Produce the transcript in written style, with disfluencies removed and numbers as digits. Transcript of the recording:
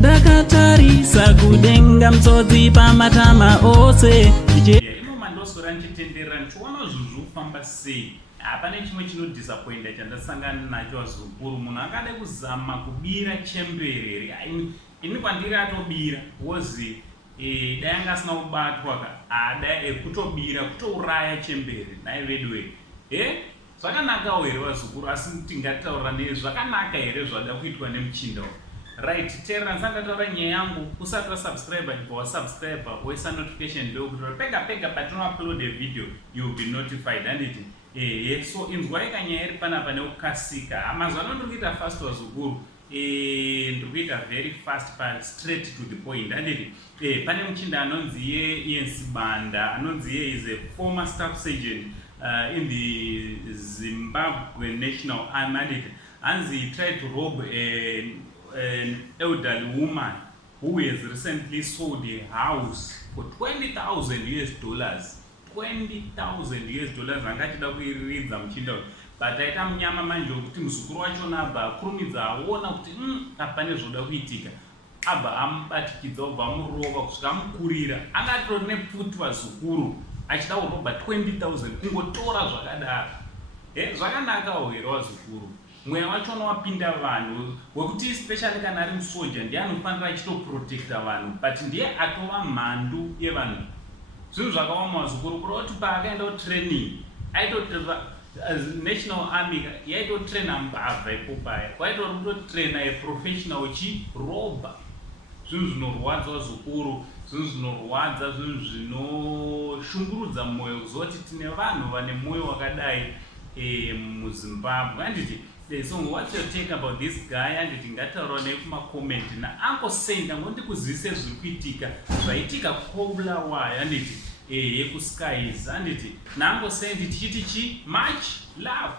Dakatarisa kudenga mtsotsi pamatama ose imo ndosora ndichitenderera ndichiona zvinhu kufamba sei. Hapana chimwe chinodisappointa chandasangana nacho zukuru. Munhu akada kuzama kubira chemberere. Ini kwandiri atobira wozi dai anga asina kubatwa dai kutobira kutouraya chembere nai vedwe. Zvakanaka here vazukuru, asi tingataura zvakanaka here zvada kuitwa nemuchinda. Right, tera ndataura nyaya yangu. Usati wasubscribe ndipo wasubscribe, woisa notification bell kuti pega patino upload a video you will be notified. And so inzwai kanyaya iri panapa nekukasika. Amazwana ndikuita fast wazukuru. Ndikuita very fast but straight to the point. And pane muchinda anonzi Ian Banda, anonzi is a former staff sergeant in the Zimbabwe National Army. And he tried to rob an elderly woman who has recently sold a house for $20,000 US. $20,000 angachida kuiridza muchinda. But aita munyama manje wekuti muzukuru wacho abva akurumidza aona kuti apane zvoda kuitika. Abva amubatikidza obva amurova kusvika amukurira. Angatori nepfuti vazukuru achida kuroba $20,000 kungotora zvakadaro. Zvakanaka here vazukuru. Mweya wacho wapinda vanhu wekuti especially kana ari musoja ndiye anofanira achitoprotecta vanhu, but ndiye atova mhandu yevanhu. Zvinhu zvakaoma vazukuru, kureva kuti paakaenda kutraining National Army yaitotraina mbavha ipopaya, kwaitori kutotraina eprofessional uchiroba. Zvinhu zvinorwadza vazukuru, zvinhu zvinorwadza, zvinhu zvinoshungurudza mwoyo kuzoti tine vanhu vane mwoyo wakadai muZimbabwe. Handiti so what's your take about this guy? Handiti ngataura nei kumacomment naAnko Senda ngondikuzivise zviri kuitika zvaitika kuBulawayo handiti yekuSkies. Handiti naAnko Senda tichiti much love.